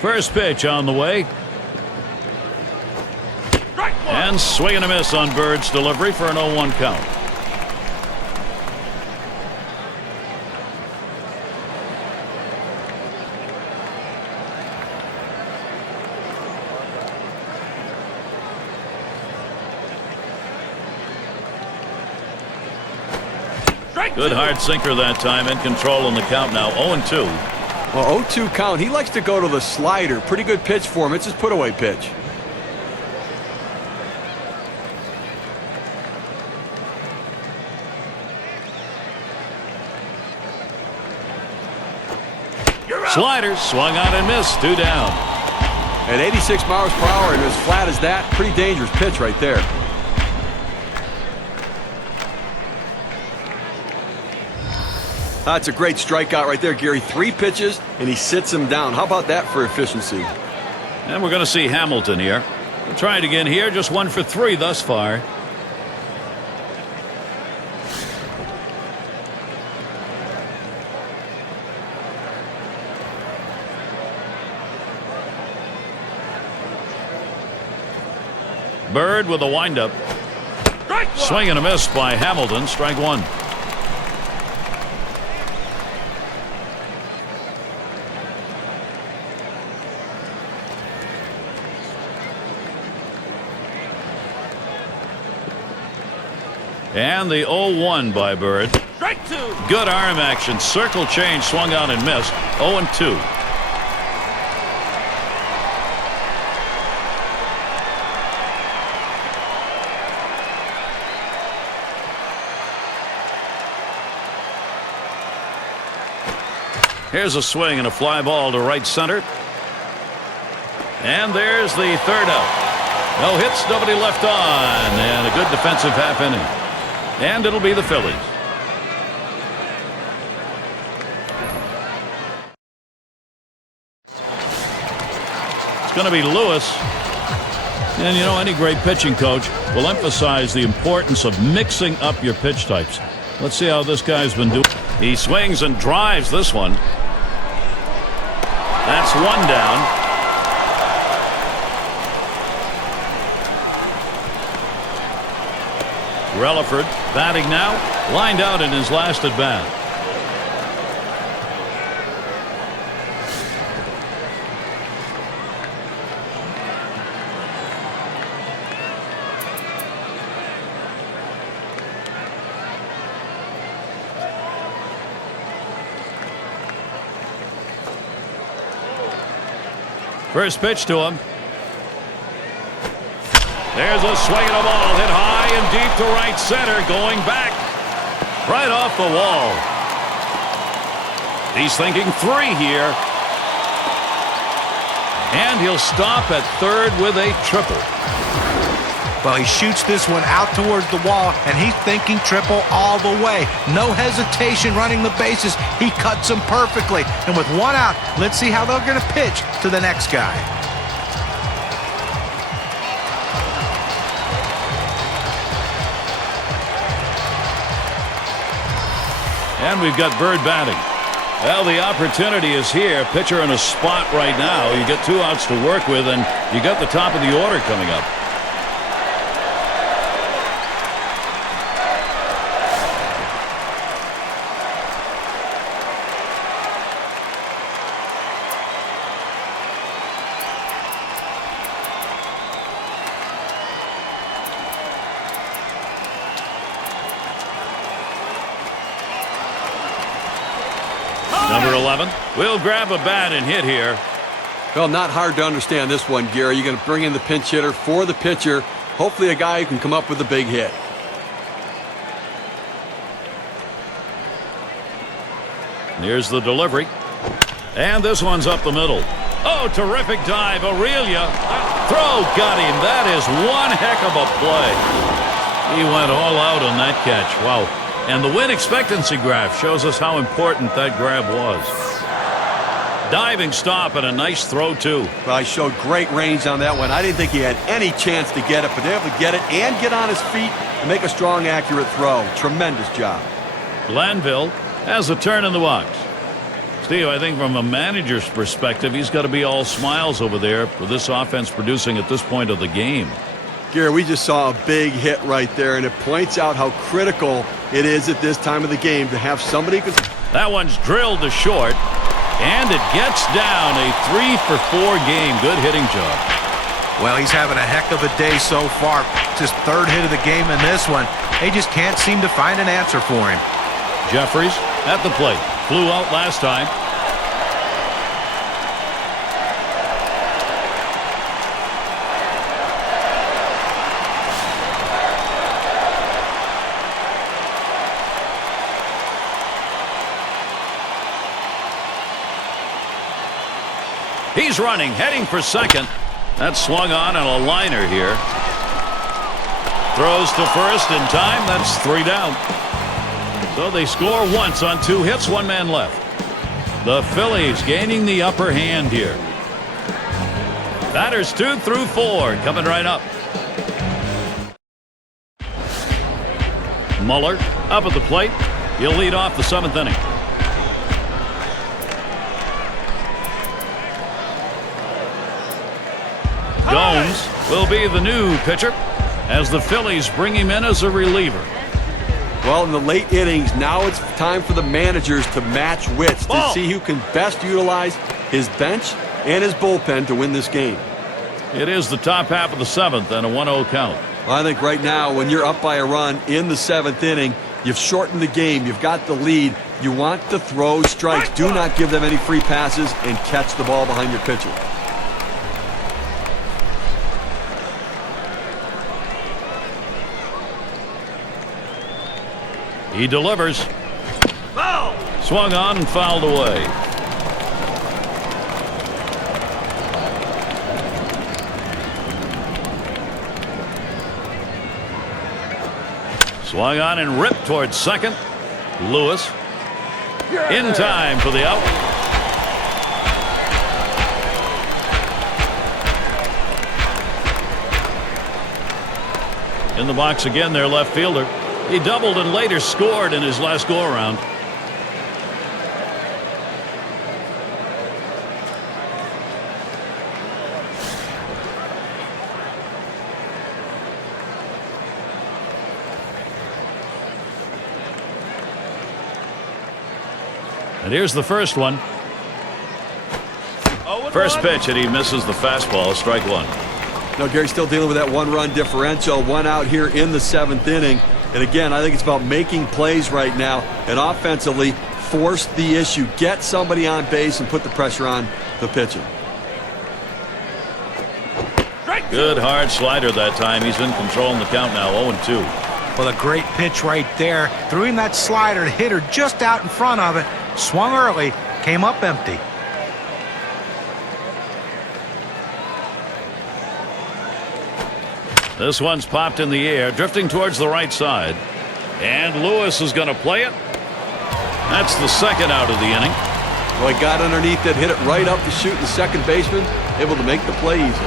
First pitch on the way. And swing and a miss on Bird's delivery for an 0-1 count. Good hard sinker that time, in control in the count now. 0-2. Well, 0-2 count. He likes to go to the slider. Pretty good pitch for him. It's his put-away pitch. Slider swung on and missed. 2 down. At 86 miles per hour and as flat as that, pretty dangerous pitch right there. That's a great strikeout right there, Gary. 3 pitches, and he sits him down. How about that for efficiency? And we're going to see Hamilton here. We'll try it again here. Just 1 for 3 thus far. Bird with a windup. Swing and a miss by Hamilton. Strike 1. And the 0-1 by Bird. Strike two. Good arm action. Circle change, swung out and missed. 0-2. Here's a swing and a fly ball to right center. And there's the third out. No hits, nobody left on, and a good defensive half inning. And it'll be the Phillies. It's going to be Lewis. And you know, any great pitching coach will emphasize the importance of mixing up your pitch types. Let's see how this guy's been doing. He swings and drives this one. That's one down. Relaford batting now, lined out in his last at bat. First pitch to him. There's a swing and a ball hit high and deep to right center, going back right off the wall. He's thinking 3 here. And he'll stop at third with a triple. Well, he shoots this one out towards the wall, and he's thinking triple all the way. No hesitation running the bases. He cuts them perfectly. And with one out, let's see how they're going to pitch to the next guy. And we've got Bird batting. Well, the opportunity is here. Pitcher in a spot right now. You get 2 outs to work with, and you got the top of the order coming up. Number 11 will grab a bat and hit here. Well, not hard to understand this one, Gary. You're going to bring in the pinch hitter for the pitcher. Hopefully a guy who can come up with a big hit. Here's the delivery. And this one's up the middle. Oh, terrific dive. Aurelia. Throw got him. That is one heck of a play. He went all out on that catch. Wow. And the win expectancy graph shows us how important that grab was. Diving stop and a nice throw, too. Well, he showed great range on that one. I didn't think he had any chance to get it, but able to get it and get on his feet and make a strong, accurate throw. Tremendous job. Glanville has a turn in the box. Steve, I think from a manager's perspective, he's got to be all smiles over there for this offense producing at this point of the game. Gary, we just saw a big hit right there, and it points out how critical it is at this time of the game to have somebody. That one's drilled to short, and it gets down. A 3-for-4 game. Good hitting job. Well, he's having a heck of a day so far. It's his 3rd hit of the game in this one. They just can't seem to find an answer for him. Jeffries at the plate. Flew out last time. He's running, heading for second. That's swung on a liner here. Throws to first in time. That's 3 down. So they score once on 2 hits, 1 man left. The Phillies gaining the upper hand here. Batters 2 through 4 coming right up. Muller up at the plate. He'll lead off the 7th inning. Gomes will be the new pitcher as the Phillies bring him in as a reliever. Well, in the late innings, now it's time for the managers to match wits to see who can best utilize his bench and his bullpen to win this game. It is the top half of the 7th and a 1-0 count. Well, I think right now when you're up by a run in the 7th inning, you've shortened the game. You've got the lead. You want to throw strikes. Do not give them any free passes and catch the ball behind your pitcher. He delivers. Foul. Swung on and fouled away. Swung on and ripped towards second. Lewis in time for the out. In the box again, their left fielder. He doubled and later scored in his last go-around. And here's the first one. First pitch, and he misses the fastball. Strike one. No, Gary's still dealing with that one-run differential. One out here in the 7th inning. And again, I think it's about making plays right now and offensively force the issue. Get somebody on base and put the pressure on the pitcher. Good hard slider that time. He's in control in the count now. 0-2. Well, a great pitch right there. Threw him that slider, hit her just out in front of it. Swung early, came up empty. This one's popped in the air, drifting towards the right side. And Lewis is going to play it. That's the second out of the inning. Well, he got underneath it, hit it right up the chute, the second baseman able to make the play easy.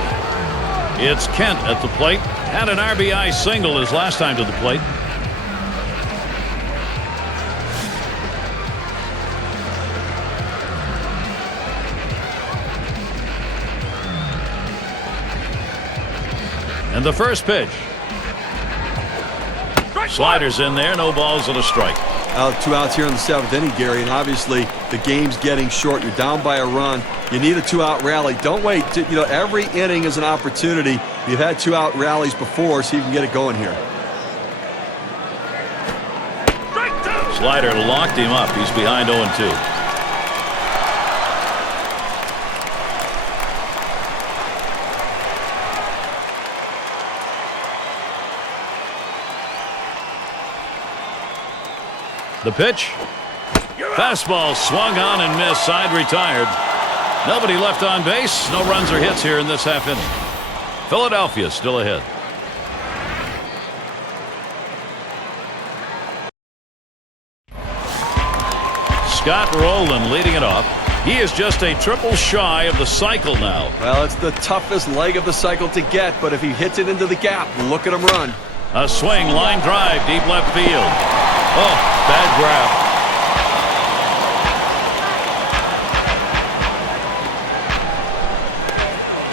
It's Kent at the plate. Had an RBI single his last time to the plate. And the first pitch. Sliders in there, no balls and a strike. 2 outs here in the 7th inning, Gary, and obviously the game's getting short. You're down by a run. You need a 2-out rally. Don't wait. Every inning is an opportunity. You've had 2-out rallies before, so you can get it going here. Slider locked him up. He's behind 0-2. The pitch. Fastball swung on and missed. Side retired. Nobody left on base. No runs or hits here in this half inning. Philadelphia still ahead. Scott Rowland leading it off. He is just a triple shy of the cycle now. Well, it's the toughest leg of the cycle to get, but if he hits it into the gap, look at him run. A swing, line drive, deep left field. Oh, bad grab.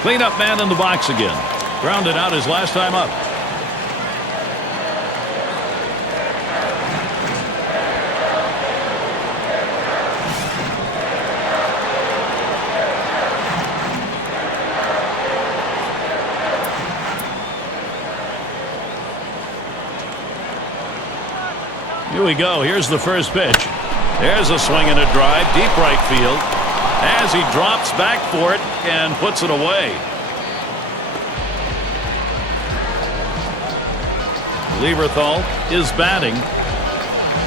Cleanup man in the box again. Grounded out his last time up. Here we go. Here's the first pitch. There's a swing and a drive, deep right field. As he drops back for it and puts it away. Lieberthal is batting.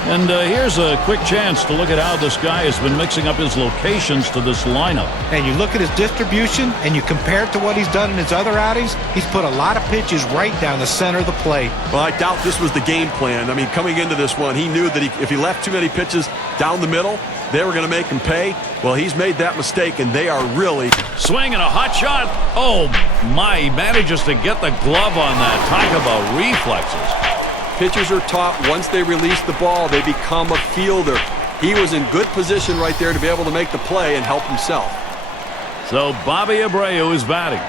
And here's a quick chance to look at how this guy has been mixing up his locations to this lineup. And you look at his distribution and you compare it to what he's done in his other outings, he's put a lot of pitches right down the center of the plate. Well, I doubt this was the game plan. I mean, coming into this one, he knew that if he left too many pitches down the middle, they were going to make him pay. Well, he's made that mistake, and they are really... Swing and a hot shot. Oh, my. He manages to get the glove on that. Talk about reflexes. Pitchers are taught once they release the ball, they become a fielder. He was in good position right there to be able to make the play and help himself. So Bobby Abreu is batting.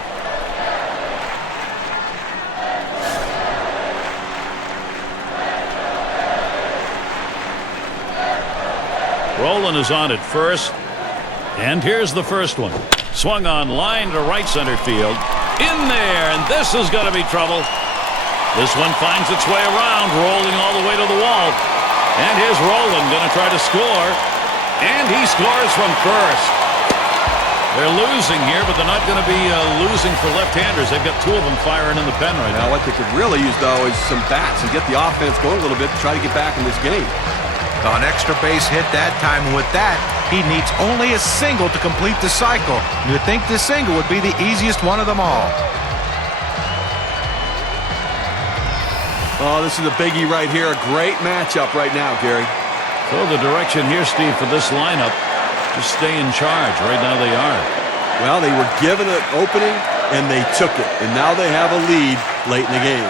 Rowland is on at first. And here's the first one. Swung on line to right center field. In there, and this is going to be trouble. This one finds its way around, rolling all the way to the wall. And here's Roland going to try to score. And he scores from first. They're losing here, but they're not going to be losing for left-handers. They've got two of them firing in the pen right now. What they could really use, though, is some bats and get the offense going a little bit to try to get back in this game. An extra base hit that time, and with that, he needs only a single to complete the cycle. You would think this single would be the easiest one of them all. Oh, this is a biggie right here. A great matchup right now, Gary. So the direction here, Steve, for this lineup, just stay in charge. Right now they are. Well, they were given an opening, and they took it. And now they have a lead late in the game.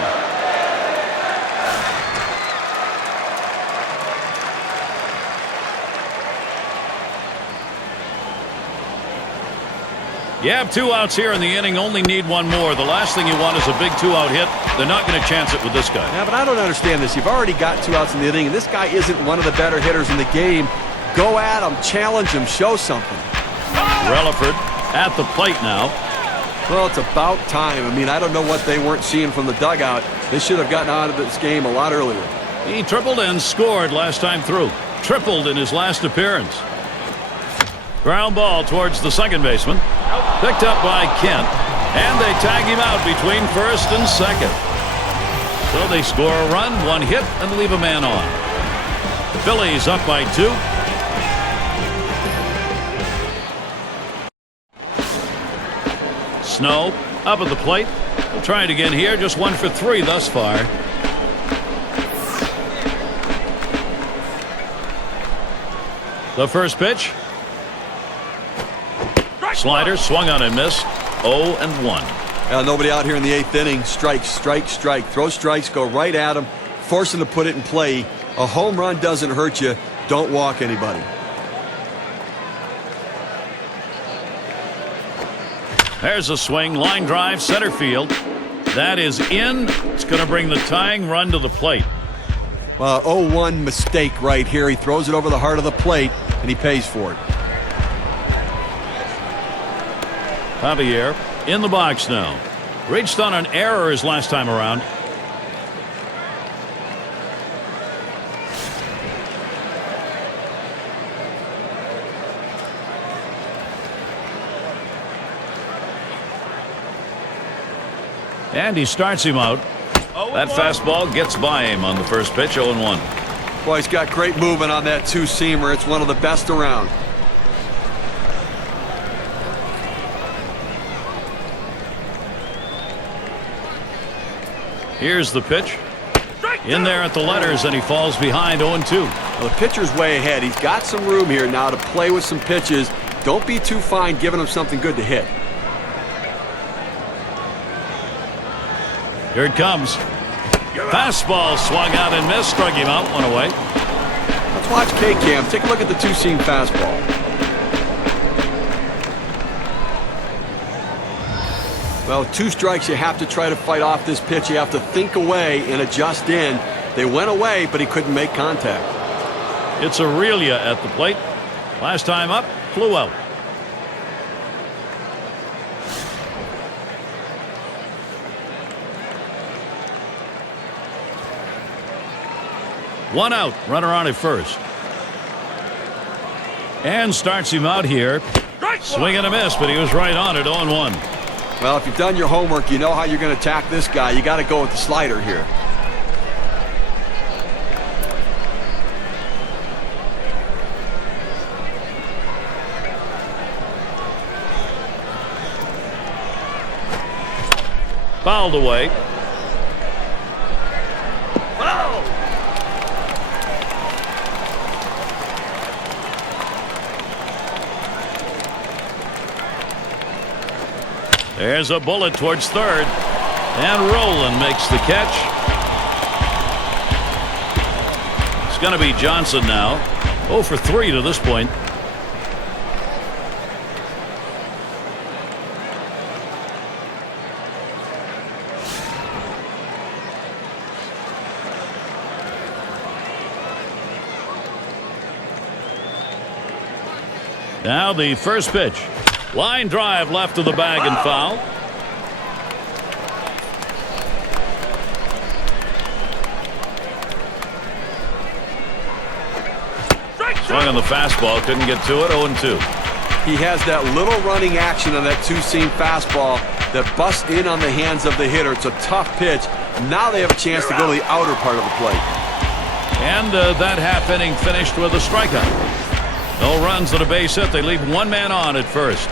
You have 2 outs here in the inning, only need 1 more. The last thing you want is a big 2-out hit. They're not going to chance it with this guy. Yeah, but I don't understand this. You've already got 2 outs in the inning, and this guy isn't one of the better hitters in the game. Go at him, challenge him, show something. Relaford at the plate now. Well, it's about time. I mean, I don't know what they weren't seeing from the dugout. They should have gotten out of this game a lot earlier. He tripled and scored last time through. Tripled in his last appearance. Ground ball towards the second baseman. Picked up by Kent. And they tag him out between first and second. So they score a run, 1 hit, and leave a man on. The Phillies up by 2. Snow up at the plate. We'll try it again here. Just 1 for 3 thus far. The first pitch. Slider swung on and missed. 0-1. Nobody out here in the 8th inning. Strike, strike, strike. Throw strikes, go right at him. Force him to put it in play. A home run doesn't hurt you. Don't walk anybody. There's a swing. Line drive, center field. That is in. It's going to bring the tying run to the plate. 0-1 mistake right here. He throws it over the heart of the plate, and he pays for it. Javier in the box now. Reached on an error his last time around. And he starts him out. That fastball gets by him on the first pitch. 0-1. Boy, he's got great movement on that 2-seamer. It's one of the best around. Here's the pitch. In there at the letters, and he falls behind. 0-2. Well, the pitcher's way ahead. He's got some room here now to play with some pitches. Don't be too fine giving him something good to hit. Here it comes. Fastball swung out and missed. Struck him out. 1 away. Let's watch K-Cam. Take a look at the 2-seam fastball. Well, 2 strikes, you have to try to fight off this pitch. You have to think away and adjust in. They went away, but he couldn't make contact. It's Aurelia at the plate. Last time up, flew out. One out, runner on at first. And starts him out here. Swing and a miss, but he was right on it. 0-1. Well, if you've done your homework, you know how you're going to attack this guy. You got to go with the slider here. Fouled away. There's a bullet towards third. And Roland makes the catch. It's going to be Johnson now. 0 for 3 to this point. Now the first pitch. Line drive left of the bag and foul. Swung on the fastball, couldn't get to it, 0-2. He has that little running action on that two-seam fastball that busts in on the hands of the hitter. It's a tough pitch. Now they have a chance to go to the outer part of the plate. And that half inning finished with a strikeout. No runs and a base hit. They leave one man on at first.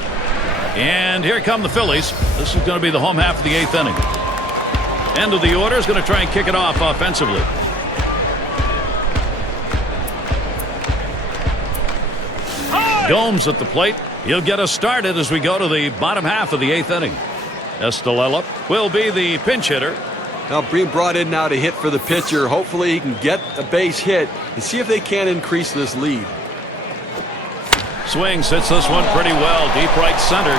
And here come the Phillies. This is going to be the home half of the 8th inning. End of the order is going to try and kick it off offensively. Gomes at the plate. He'll get us started as we go to the bottom half of the 8th inning. Estelella will be the pinch hitter. Now being brought in now to hit for the pitcher. Hopefully he can get a base hit and see if they can increase this lead. Swings, hits this one pretty well. Deep right center.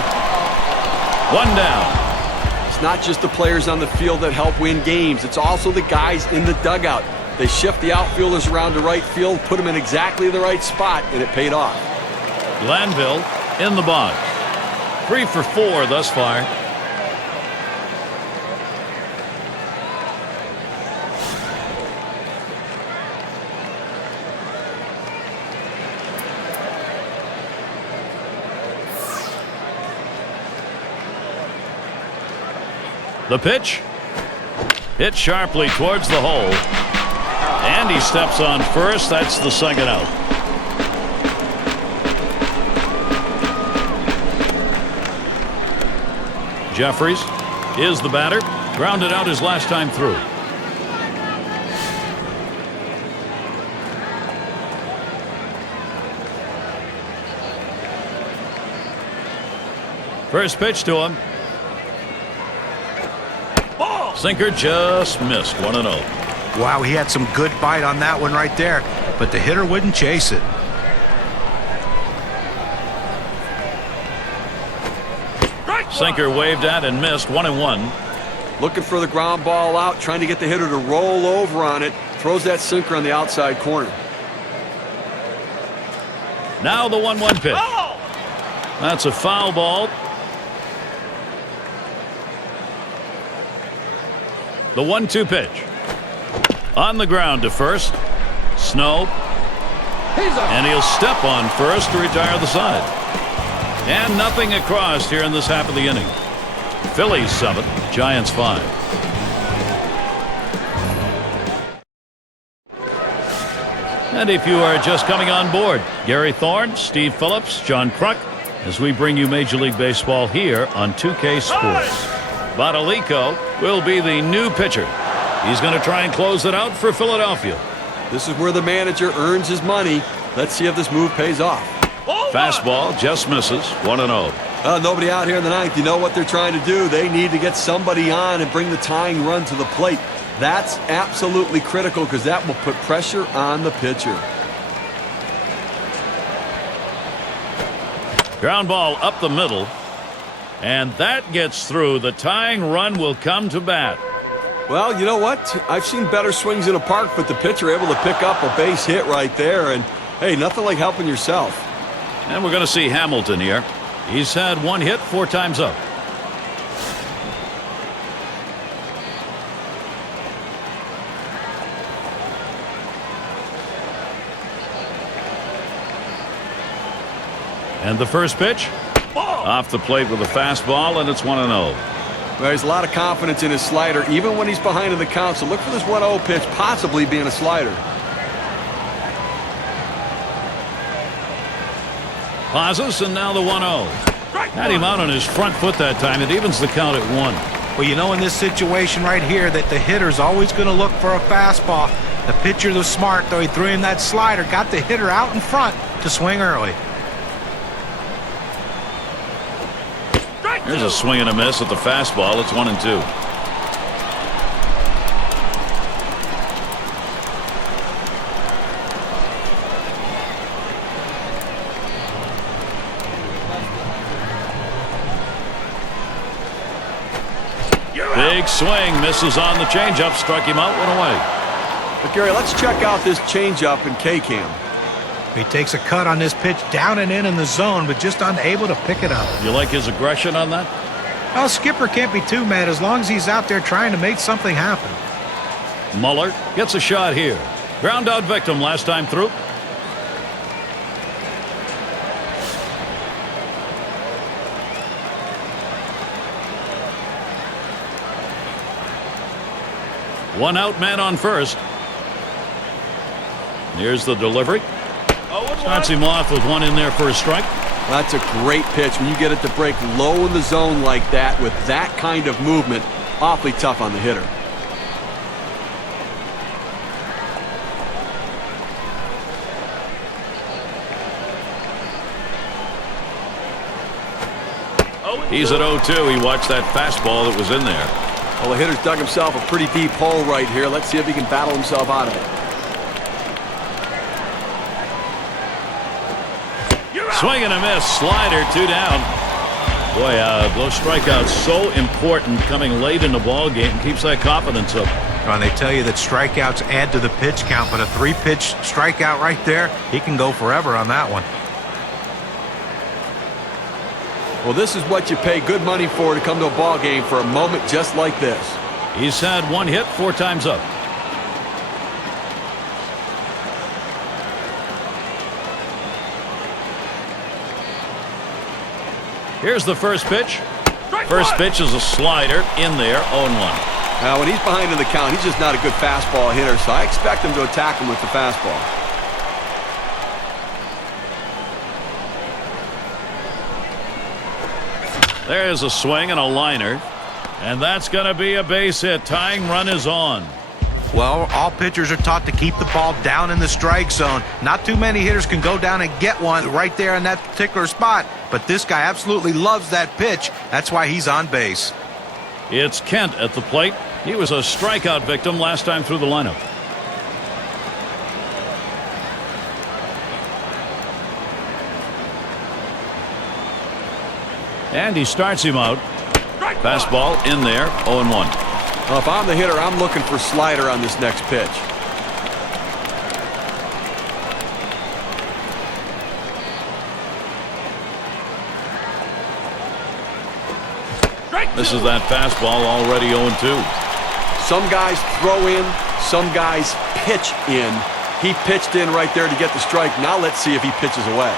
One down. It's not just the players on the field that help win games. It's also the guys in the dugout. They shift the outfielders around to right field, put them in exactly the right spot, and it paid off. Glanville in the box. 3 for 4 thus far. The pitch. Hit sharply towards the hole. And he steps on first. That's the second out. Jeffries is the batter. Grounded out his last time through. First pitch to him. Sinker just missed. 1-0. Wow, he had some good bite on that one right there, but the hitter wouldn't chase it. Sinker waved at and missed. 1-1. Looking for the ground ball out, trying to get the hitter to roll over on it. Throws that sinker on the outside corner. Now the 1-1 pitch. That's a foul ball. The 1-2 pitch. On the ground to first. Snow. And he'll step on first to retire the side. And nothing across here in this half of the inning. Phillies 7, Giants 5. And if you are just coming on board, Gary Thorne, Steve Phillips, John Kruk, as we bring you Major League Baseball here on 2K Sports. Badalico will be the new pitcher. He's going to try and close it out for Philadelphia. This is where the manager earns his money. Let's see if this move pays off. Fastball just misses. 1-0. Nobody out here in the ninth. You know what they're trying to do. They need to get somebody on and bring the tying run to the plate. That's absolutely critical because that will put pressure on the pitcher. Ground ball up the middle. And that gets through. The tying run will come to bat. Well, you know what? I've seen better swings in a park, but the pitcher able to pick up a base hit right there. And, hey, nothing like helping yourself. And we're going to see Hamilton here. He's had 1 hit 4 times up. And the first pitch. Off the plate with a fastball, and it's 1-0. Well, there's a lot of confidence in his slider, even when he's behind in the count. So look for this 1-0 pitch possibly being a slider. Pauses, and now the 1-0. Had him out on his front foot that time. It evens the count at 1. Well, you know, in this situation right here that the hitter's always going to look for a fastball. The pitcher was smart, though. He threw him that slider, got the hitter out in front to swing early. There's a swing and a miss at the fastball. It's 1-2. Big swing, misses on the changeup, struck him out, went away. But Gary, let's check out this changeup in K-Cam. He takes a cut on this pitch down and in the zone, but just unable to pick it up. You like his aggression on that? Well, Skipper can't be too mad as long as he's out there trying to make something happen. Muller gets a shot here. Ground out victim last time through. One out, man on first. Here's the delivery. Starts him off with one in there for a strike. That's a great pitch. When you get it to break low in the zone like that with that kind of movement, awfully tough on the hitter. He's at 0-2. He watched that fastball that was in there. Well, the hitter's dug himself a pretty deep hole right here. Let's see if he can battle himself out of it. Swing and a miss. Slider, 2 down. Boy, those strikeouts so important coming late in the ball game. Keeps that confidence up. And they tell you that strikeouts add to the pitch count, but a 3-pitch strikeout right there, he can go forever on that one. Well, this is what you pay good money for to come to a ball game for a moment just like this. He's had 1 hit 4 times up. Here's the first pitch. First pitch is a slider in there, 0-1. Now, when he's behind in the count, he's just not a good fastball hitter, so I expect him to attack him with the fastball. There's a swing and a liner, and that's going to be a base hit. Tying run is on. Well, all pitchers are taught to keep the ball down in the strike zone. Not too many hitters can go down and get one right there in that particular spot, but this guy absolutely loves that pitch. That's why he's on base. It's Kent at the plate. He was a strikeout victim last time through the lineup. And he starts him out. Fastball in there, 0-1. Well, if I'm the hitter, I'm looking for slider on this next pitch. This is that fastball already 0-2. Some guys throw in, some guys pitch in. He pitched in right there to get the strike. Now let's see if he pitches away.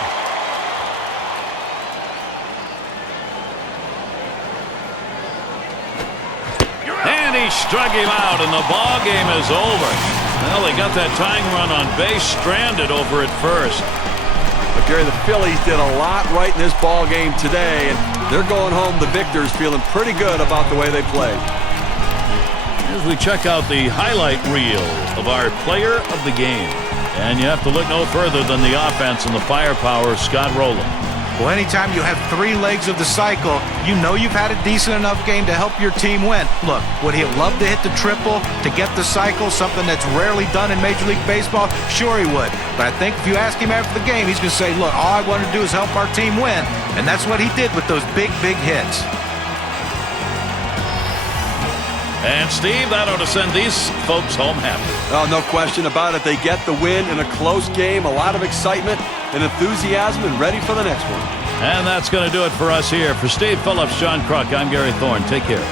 And he struck him out, and the ball game is over. Well, they got that tying run on base, stranded over at first. But Gary, the Phillies did a lot right in this ball game today, and they're going home, the victors, feeling pretty good about the way they played. As we check out the highlight reel of our player of the game, and you have to look no further than the offense and the firepower of Scott Rowland. Well, anytime you have 3 legs of the cycle, you know you've had a decent enough game to help your team win. Look, would he have loved to hit the triple to get the cycle, something that's rarely done in Major League Baseball? Sure he would. But I think if you ask him after the game, he's going to say, look, all I want to do is help our team win. And that's what he did with those big, big hits. And Steve, that ought to send these folks home happy. Oh, no question about it. They get the win in a close game, a lot of excitement and enthusiasm, and ready for the next one. And that's going to do it for us here. For Steve Phillips, John Kruk, I'm Gary Thorne. Take care.